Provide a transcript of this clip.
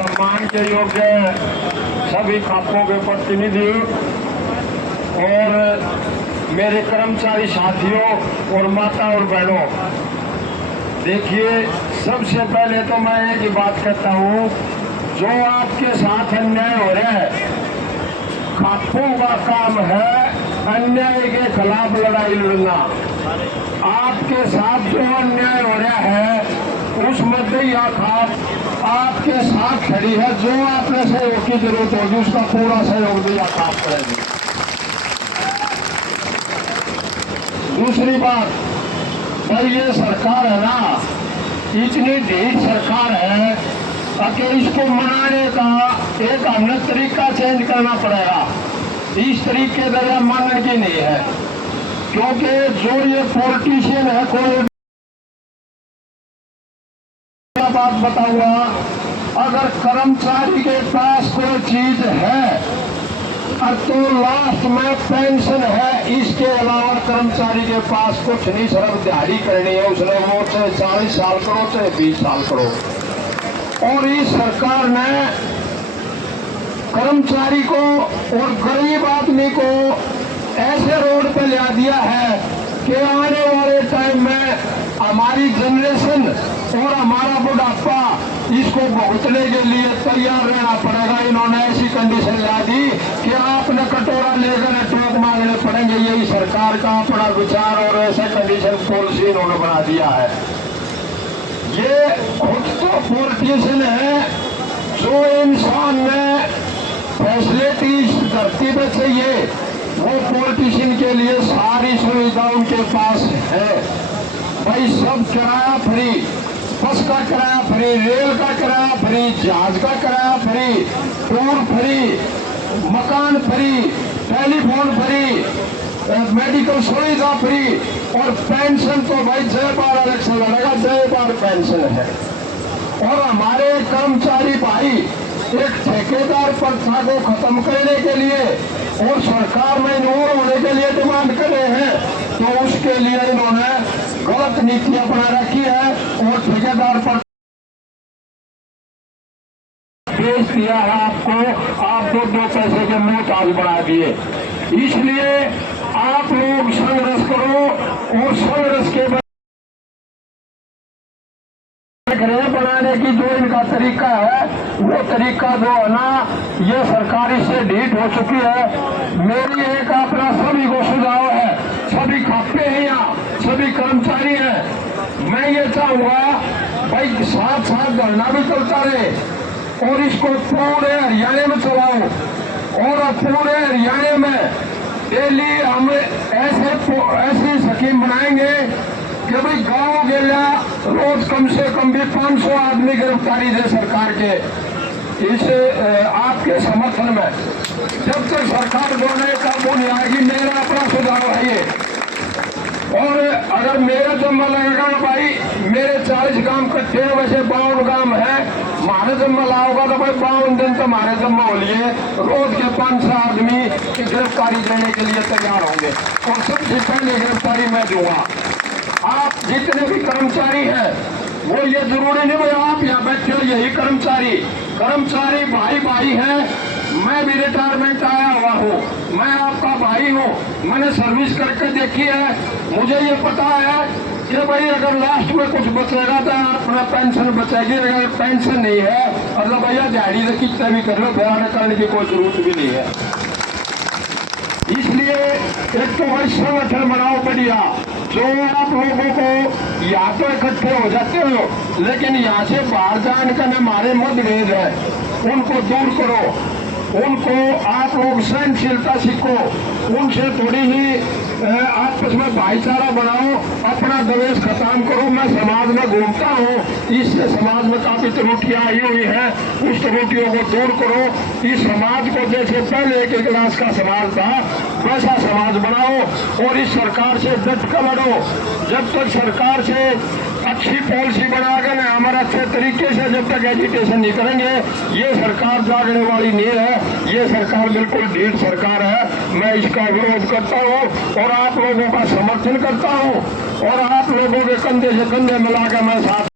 सम्मान के योग्य सभी खापों के प्रतिनिधि और मेरे कर्मचारी साथियों और माता और बहनों, देखिए, सबसे पहले तो मैं एक ही बात कहता हूँ, जो आपके साथ अन्याय हो रहा है, खापों का काम है अन्याय के खिलाफ लड़ाई लड़ना। आपके साथ जो अन्याय हो रहा है उस मध्य खाप आपके साथ खड़ी है। जो आपने सहयोग की जरूरत होगी उसका पूरा सहयोग दिया खाप करेगी। दूसरी बात, भाई ये सरकार है ना, इतनी ढीठ सरकार है कि इसको मनाने का एक अन्य तरीका चेंज करना पड़ेगा। इस तरीके से मानने की नहीं है, क्योंकि जो ये पॉलिटिशियन है, कोई बात बताऊंगा, अगर कर्मचारी के पास कोई चीज है तो लास्ट में पेंशन है, इसके अलावा कर्मचारी के पास कुछ नहीं। सिर्फ दिहाड़ी करनी है उसने, वो चाहे 40 साल करो चाहे 20 साल करो। और इस सरकार ने कर्मचारी को और गरीब आदमी को ऐसे रोड पे ला दिया है कि आने वाले टाइम में हमारी जनरेशन और हमारा बुढ़ापा इसको भुगतने के लिए तैयार रहना पड़ेगा। इन्होंने ऐसी कंडीशन ला दी कि आपने कटोरा लेकर टोक मांगने पड़ेंगे। यही सरकार का अपना विचार और ऐसा कंडीशन पॉलिसी इन्होंने बना दिया है। ये खुद तो पॉलिटिशियन है, जो इंसान ने फैसिलिटी धरती पे चाहिए वो पॉलिटिशियन के लिए सारी सुविधा उनके पास है। भाई सब किराया फ्री, बस का किराया फ्री, रेल का किराया फ्री, जहाज का किराया फ्री, टूर फ्री, मकान फ्री, टेलीफोन फ्री, मेडिकल सुविधा फ्री, और पेंशन तो भाई जय बार इलेक्शन लड़ेगा, जय बार पेंशन है। और हमारे कर्मचारी भाई एक ठेकेदार प्रथा को खत्म करने के लिए और सरकार में इन्वॉल्व होने के लिए डिमांड कर रहे हैं, तो उसके लिए इन्होंने गलत नीति अपना रखी है और ठेकेदार पर बेच दिया है आपको। आप दो पैसे के मोहताज बना दिए। इसलिए आप लोग संघर्ष करो और संघर्ष के बनाने की जो इनका तरीका है वो तरीका जो है ना, ये सरकार इससे ढीठ हो चुकी है। मेरी एक अपना सभी को सुझाव है, सभी खाते हैं यहाँ, सभी कर्मचारी हैं, मैं ये चाहूंगा भाई साथ साथ धरना भी चलता रहे और इसको पूरे हरियाणा में चलाओ। और पूरे हरियाणा में डेली हम ऐसी स्कीम बनाएंगे कि भाई गाँव के लिए रोज कम से कम भी 500 आदमी गिरफ्तारी दे सरकार के इस आपके समर्थन में। जब तक सरकार बोलने का वो नहीं आएगी, मेरा अपना सुझाव है ये। और अगर मेरा जम्मा लगेगा भाई, मेरे 40 गांव इकट्ठे हैं, वैसे 52 गांव है, हमारे जम्मा लाओगा तो भाई 52 दिन तो हमारे जम्मा हो लिए, रोज के 500 आदमी की गिरफ्तारी देने के लिए तैयार होंगे और सबसे पहले गिरफ्तारी मैं दूंगा। आप जितने भी कर्मचारी हैं वो ये जरूरी नहीं भाई आप यहाँ बैठे हो यही कर्मचारी भाई भाई हैं। मैं भी रिटायरमेंट आया हुआ हूँ, मैं आपका भाई हूँ, मैंने सर्विस करके देखी है। मुझे ये पता है कि भाई अगर लास्ट में कुछ बचेगा तो अपना पेंशन बचेगी, अगर पेंशन नहीं है मतलब भैया दिहाड़ी से कितने भी कर लो, बयान करने की कोई जरूरत भी नहीं है। इसलिए एक तो भाई संगठन बनाओ बढ़िया, जो आप लोगों को यहाँ तो इकट्ठे हो जाते हो लेकिन यहाँ से बाहर जाने का हमारे मतभेद है, उनको दूर करो, उनको आप लोग सहनशीलता सीखो, उनसे थोड़ी ही आपस में भाईचारा बनाओ, अपना द्वेष खत्म करो। मैं समाज में घूमता हूँ, इससे समाज में काफी त्रुटियां आई हुई हैं, उस त्रुटियों को दूर करो। इस समाज को जैसे पहले एक क्लास का समाज था वैसा समाज बनाओ और इस सरकार से डट कर लड़ो। जब तक सरकार से अच्छी पॉलिसी बनाकर ना हमारे अच्छे तरीके से जब तक एजुकेशन नहीं करेंगे, ये सरकार जागने वाली नहीं है। ये सरकार बिल्कुल ढीठ सरकार है। मैं इसका विरोध करता हूँ और आप लोगों का समर्थन करता हूँ और आप लोगों के कंधे से कंधे मिलाकर मैं साथ